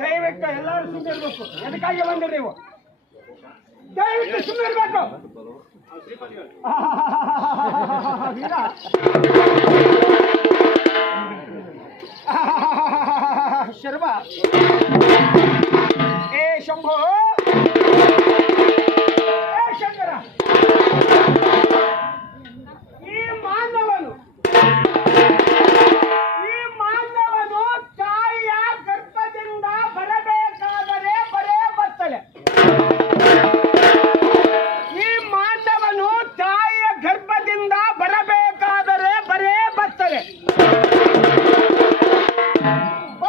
ದಯವಿಟ್ಟು ಎಲ್ಲರೂ ಸುಮ್ಮನಿರ್ಬೇಕು. ಎದಕ್ಕಾಗಿ ಬಂದ್ರಿ ನೀವು? ದಯವಿಟ್ಟು ಸುಮ್ಮನಿರ್ಬೇಕು. ಶರ್ಮ ಏ ಶಂಭೋ, ಏ ಶಂಕರ, ಈ ಮಾನವನು ತಾಯಿಯ ಗರ್ಭದಿಂದ ಬರಬೇಕಾದರೆ ಬರೇ ಬರ್ತಲೆ. ಈ ಮಾನವನು ತಾಯಿಯ ಗರ್ಭದಿಂದ ಬರಬೇಕಾದರೆ ಬರೇ ಬರ್ತಲೆ.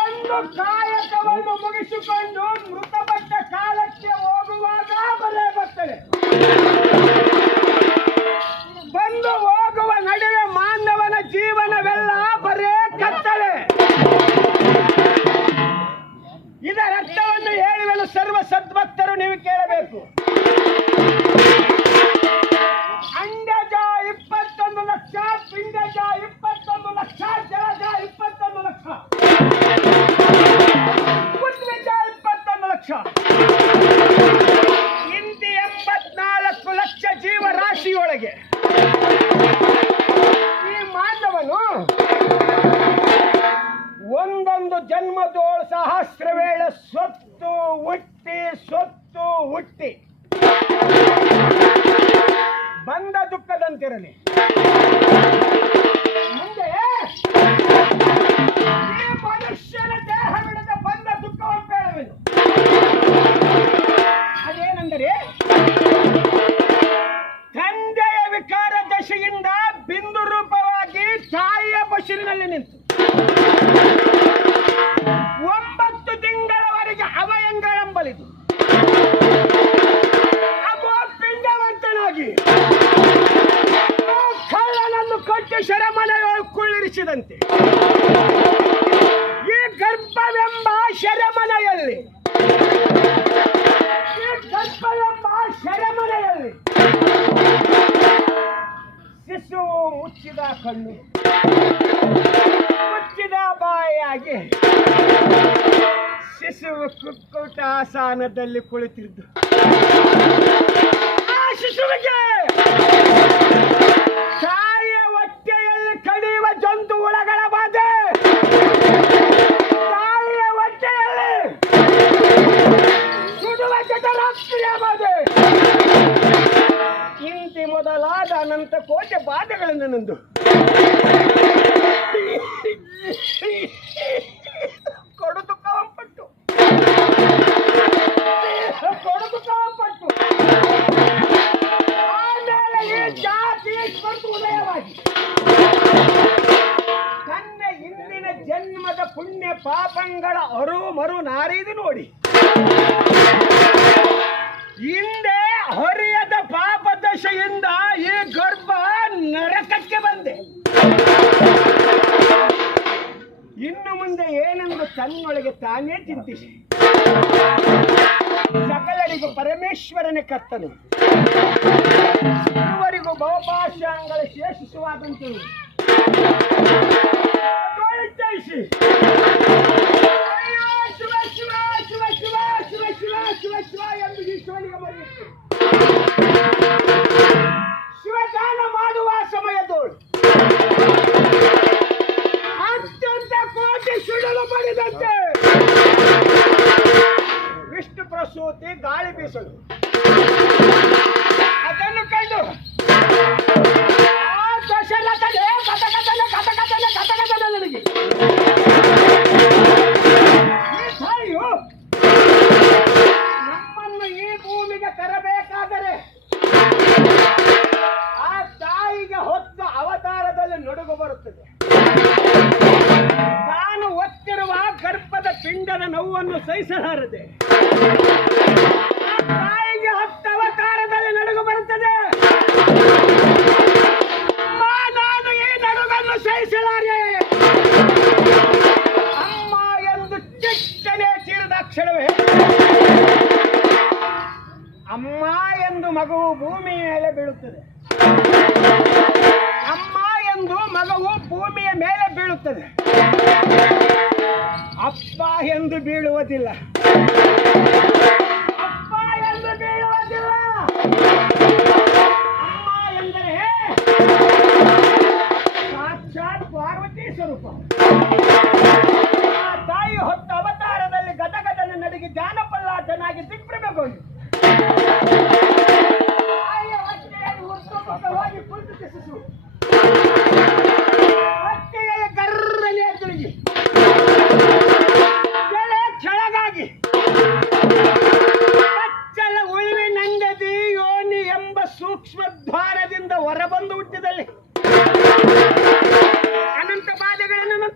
ಒಂದು ಕಾಯಕವನ್ನು ಮುಗಿಸಿಕೊಂಡು ಮೃತಪಟ್ಟ ಕಾಲಕ್ಕೆ ಹೋಗುವಾಗ ಬರೇ ಬರ್ತಲೆ. ಬಂದು ಹೋಗುವ ನಡುವೆ ಮಾನವನ ಜೀವನವೆಲ್ಲ ಬರೇ ಕತ್ತಲೆ. ಇದರ ಅರ್ಥವನ್ನು ಹೇಳುವನು ಸರ್ವ ಸದ್ಭಕ್ತರು ನೀವು ಕೇಳಬೇಕು. ಅಂಡಜ 21 ಲಕ್ಷ, ಪಿಂಡಜ 21 ಲಕ್ಷ, ಜಲಜ 21 ಲಕ್ಷ, ಪೃಥ್ವಿಜ 21 ಲಕ್ಷ, ಇಂತಿ 84 ಲಕ್ಷ ಜೀವರಾಶಿಯೊಳಗೆ ಈ ಮಾನವನು ಒಂದೊಂದು ಜನ್ಮದೋಳು ಸಹಸ್ರ ವೇಳೆ ಸೊತ್ತು ಹುಟ್ಟಿ ಬಂದ ದುಃಖದಂತಿರಲಿ. ಮುಂದೆ ಈ ಮನುಷ್ಯನ ದೇಹ ಬಿಡದ ಬಂದ ದುಃಖವನ್ನು ಹೇಳುವುದು ಅದೇನೆಂದರೆ, ತಂದೆಯ ವಿಕಾರ ದಶೆಯಿಂದ ಬಿಂದು ರೂಪವಾಗಿ ತಾಯಿಯ ಬಸಿರಿನಲ್ಲಿ ನಿಂತು 9 ತಿಂಗಳವರೆಗೆ ಅವಯಂಗಳೆಂಬಲಿದು ಅಗೋ ಪಿಂಡವಂತನಾಗಿ ಕಳ್ಳನನ್ನು ಕಟ್ಟಿ ಶರಮನೆಯೊಳಗೆ ಕುಳ್ಳಿರಿಸಿದಂತೆ ಈ ಗರ್ಭವೆಂಬ ಶರಮನೆಯಲ್ಲಿ ಶಿಶು ಮುಚ್ಚಿದ ಕಣ್ಣು, ಮುಚ್ಚಿದ ಬಾಯಿಯಾಗಿ ಶಿಶುವು ಕುಕ್ಕುಟ ಆಸನದಲ್ಲಿ ಕುಳಿತಿದ್ದು ಆ ಶಿಶುವಿಗೆ ತಾಯಿಯ ಹೊಟ್ಟೆಯಲ್ಲಿ ಕಡಿಯುವ ಜಂತು ಹುಳಗಳ ಬಾಧೆ, ತಾಯಿಯ ಹೊಟ್ಟೆಯಲ್ಲಿ ಸುಡುವ ಜಠರಾಗ್ತಿಯ ಬಾಧೆ, ಇಂತಿ ಮೊದಲಾದ ಅನಂತ ಕೋಟಿ ಬಾಧೆಗಳನ್ನು ನಂದು ಕೊಡು ದುಃಖವಂಪಟ್ಟು ಆಮೇಲೆ ಈ ಜಾತಿ ಉದಯವಾಗಿ ತನ್ನ ಹಿಂದಿನ ಜನ್ಮದ ಪುಣ್ಯ ಪಾಪಗಳ ಮರು ನಾರಿದು ನೋಡಿ ಹಿಂದೆ ಹೊರೆಯದ ಪಾಪ ದಶೆಯಿಂದ ಈ ಗರ್ಭ ನರಕಕ್ಕೆ ಬಂದೆ. ಇನ್ನು ಮುಂದೆ ಏನೆಂದು ತನ್ನೊಳಗೆ ತಾನೇ ಚಿಂತಿಸಿ ಸಕಲರಿಗೂ ಪರಮೇಶ್ವರನೇ ಕರ್ತನು, ಇವರಿಗೂ ಬಹುಭಾಷಾಂಗಳ ಶೇಷಿಸುವಾದಂತೆ ಜಯಿಸಿ ಶಿವ ಶಿವ ಶಿವ ಶಿವ ಶಿವ ಶಿವ ಶಿವ ಶಿವ ಎಂದು ಈಶ್ವರಿಗೆ ಬರೆಯಿತು. ಶಿವದಾನ ಮಾಡುವ ಸಮಯದೋಳು ಅತ್ಯಂತ ಕೋಟಿ ಸುಡಲು ಮಾಡಿದಂತೆ ವಿಷ್ಣು ಪ್ರಸೂತಿ ಗಾಳಿ ಬೀಸಲು ಅದನ್ನು ಕಂಡು ಆ ದಶರಥನೇ ಕಥಕಥನ ನನಗೆ ಈ ತಾಯಿಯು ನಮ್ಮನ್ನು ಈ ಭೂಮಿಗೆ ತರಬೇಕಾದರೆ ಆ ತಾಯಿಗೆ ಹೊತ್ತ ಅವತಾರದಲ್ಲಿ ನಡುಗು ಬರುತ್ತದೆ. ತಾನು ಒತ್ತಿರುವ ಗರ್ಭದ ಪಿಂಡದ ನೋವನ್ನು ಸಹಿಸಲಾರದೆ ತಾಯಿಗೆ ಹೊತ್ತ ಅವತಾರದ ಮಗುವು ಭೂಮಿಯ ಮೇಲೆ ಬೀಳುತ್ತದೆ. ಅಮ್ಮ ಎಂದು ಮಗುವು ಭೂಮಿಯ ಮೇಲೆ ಬೀಳುತ್ತದೆ. ಅಪ್ಪ ಎಂದು ಬೀಳುವುದಿಲ್ಲ. ಅಪ್ಪ ಎಂದು ಬೀಳುವುದಿಲ್ಲ. ಅಮ್ಮ ಎಂದರೆ ಸಾಕ್ಷಾತ್ ಪಾರ್ವತಿ ಸ್ವರೂಪ. ಆ ತಾಯಿ ಹೊತ್ತ ಅವತಾರದಲ್ಲಿ ಗದಗದನ ನಡಿಗೆ ಜಾನಪಲ್ಲಾಟನಾಗಿ ದಿಗ್ಭ್ರಮೆಗೊಂಡು ತಾಯಿಯ ಹೊಟ್ಟೆಯಲ್ಲಿ ಉತ್ತಮವಾಗಿ ಕುಳಿತು ಕಿಸಿಸು ಹೊಟ್ಟೆಯಲ್ಲಿ ಗರ್ರನೆ ತಿರುಗಿ ಕೆಳಗಾಗಿ ಕಚ್ಚಲ ಉಳಿವಿನಂದದಿ ಯೋನಿ ಎಂಬ ಸೂಕ್ಷ್ಮ ದ್ವಾರದಿಂದ ಹೊರಬಂದು ಹುಟ್ಟಿದಲ್ಲಿ ಅನಂತ ಬಾಧೆಗಳನ್ನು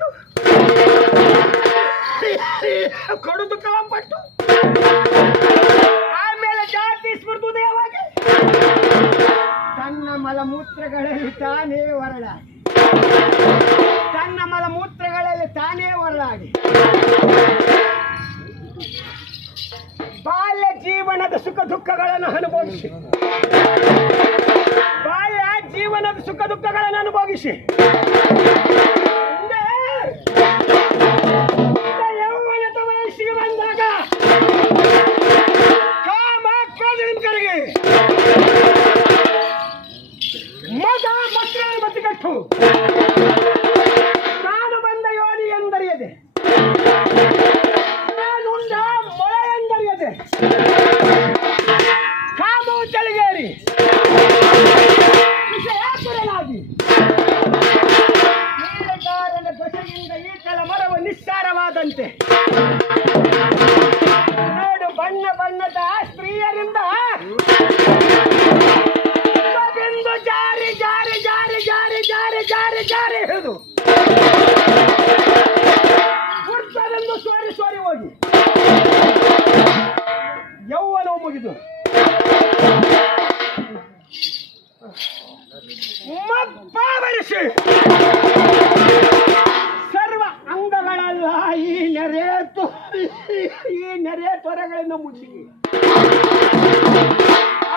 ಕಡುದು ಕಳಪಟ್ಟು ಆಮೇಲೆ ಜಾತಿ ಸ್ಮೃತೋದಯವಾಗಿ ತನ್ನ ಮಲಮೂತ್ರಗಳಲ್ಲಿ ತಾನೇ ಹೊರಳಾಗಿ ಬಾಲ್ಯ ಜೀವನದ ಸುಖ ದುಃಖಗಳನ್ನು ಅನುಭವಿಸಿ ಯೌವನದ ವಯಸ್ಸಿಗೆ ಬಂದಾಗ ಕಾಮ ಕ್ರೋಧನಿಂದರಿಗೆ ಮಗ ಮಕ್ಕಳ ಮತಿಗಟ್ಟು ನಾನು ಬಂದ ಯೋನಿ ಎಂದರಿಯದೆ, ನಾನುಂಡ ಮೊಳೆ ಎಂದರಿಯದೆ, ಕಾಮವು ಚಳಿಗೇರಿ ವಿಷಯಾಪುರನಾಗಿ ನೀಲಗಾರನ ದೊಸೆಯಿಂದ ಈತಲ ಮರವು ನಿಸ್ಸಾರವಾದಂತೆ ನೋಡು ಬಣ್ಣ ಬಣ್ಣದ ಸ್ತ್ರೀಯರಿಂದ ಬಿಂದು ಜಾರಿ ಜಾರಿ ಜಾರಿ ಜಾರಿ ಜಾರಿ ಜಾರಿ ಜಾರಿ ಹಿಡಿದು ಹುಡ್ತದೆಂದು ಸೋರಿ ಸೋರಿ ಹೋಗಿ ಯೌವನವು ಮುಗಿದು ಮಬ್ಬಾವರಿಸಿ ಸರ್ವ ಅಂಗಗಳೆಲ್ಲ ಈ ನೆರೆ ತೊರೆಗಳಿಂದ ಮುಚ್ಚಿಗೆ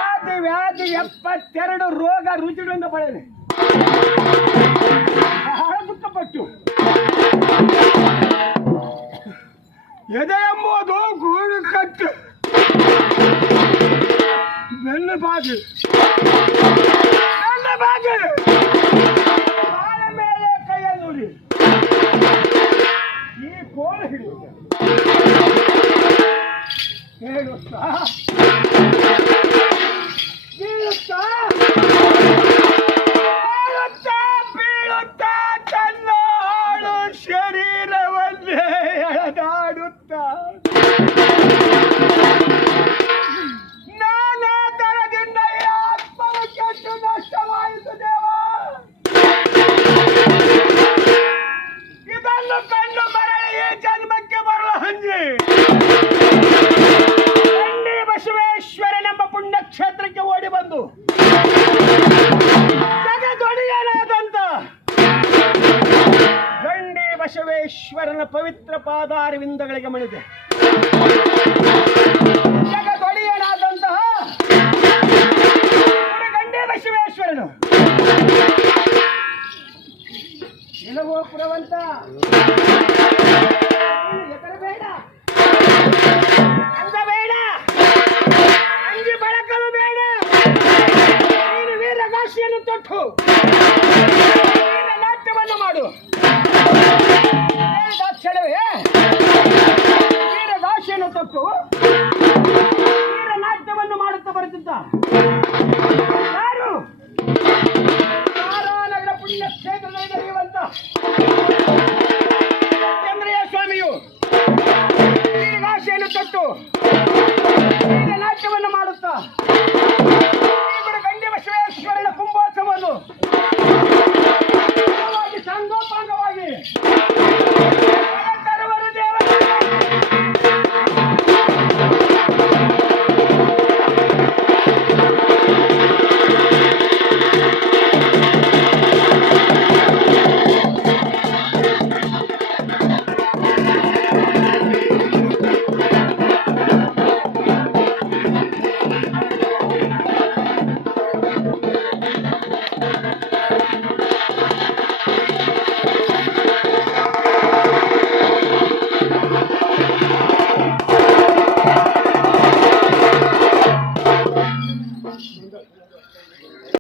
ಆದಿ ವ್ಯಾಧಿ 72 ರೋಗ ರುಜಿಗಳಿಂದ ಬಳನೆ ಬಹಳ ದುಃಖಪಟ್ಟು ಎದೆ ಎಂಬುದು ಗೂಡು ಕಟ್ಟು ಬೆನ್ನು ಬಾಗಿ ಕಾಲ ಮೇಲೆ ಕೈಯ ನುಡಿ ಈ ಕೋಲು ಹಿಡಿಯುತ್ತೆ ಹೇಳುತ್ತಾ ಬೀಳುತ್ತಾ ಬೀಳುತ್ತಾ ತನ್ನ ಹಾಳು ಶರೀರವನ್ನೇ ಎಳೆದಾಡುತ್ತಾ ನಾನಾ ತರದಿಂದ ಈ ಆತ್ಮವು ಕೆಟ್ಟು ನಷ್ಟವಾಯಿತು ದೇವ. ಇದನ್ನು ಕಂಡು ಮರಳಿ ಈ ಜನ್ಮಕ್ಕೆ ಬರಲು ಹಂಜಿ ಗಂಡಿ ಬಸವೇಶ್ವರನೆಂಬ ಪುಣ್ಯಕ್ಷೇತ್ರಕ್ಕೆ ಓಡಿ ಬಂದು ಜಗದೊಡೆಯನಾದಂತ ಗಂಡಿ ಬಸವೇಶ್ವರನ ಪವಿತ್ರ ಪಾದಾರವಿಂದಗಳಿಗೆ ಮಣಿದೆ. ಜಗದೊಡೆಯನಾದಂತಹ ಗಂಡಿ ಬಸವೇಶ್ವರನು ನಿಲವೋ ಪುರವಂತ ಬೇಡ ಅಂದಬೇಡ, ಅಂಗಿ ಬಳಕಲು ಬೇಡ. ನೀನು ವೀರಗಾಸಿಯನ್ನು ತೊಟ್ಟು ನಾಟ್ಯವನ್ನು ಮಾಡು. ಕ್ಷಣವೇ ವೀರಗಾಸಿಯನ್ನು ತೊಟ್ಟು ವೀರ ನಾಟ್ಯವನ್ನು ಮಾಡುತ್ತಾ ಬರುತ್ತಿದ್ದ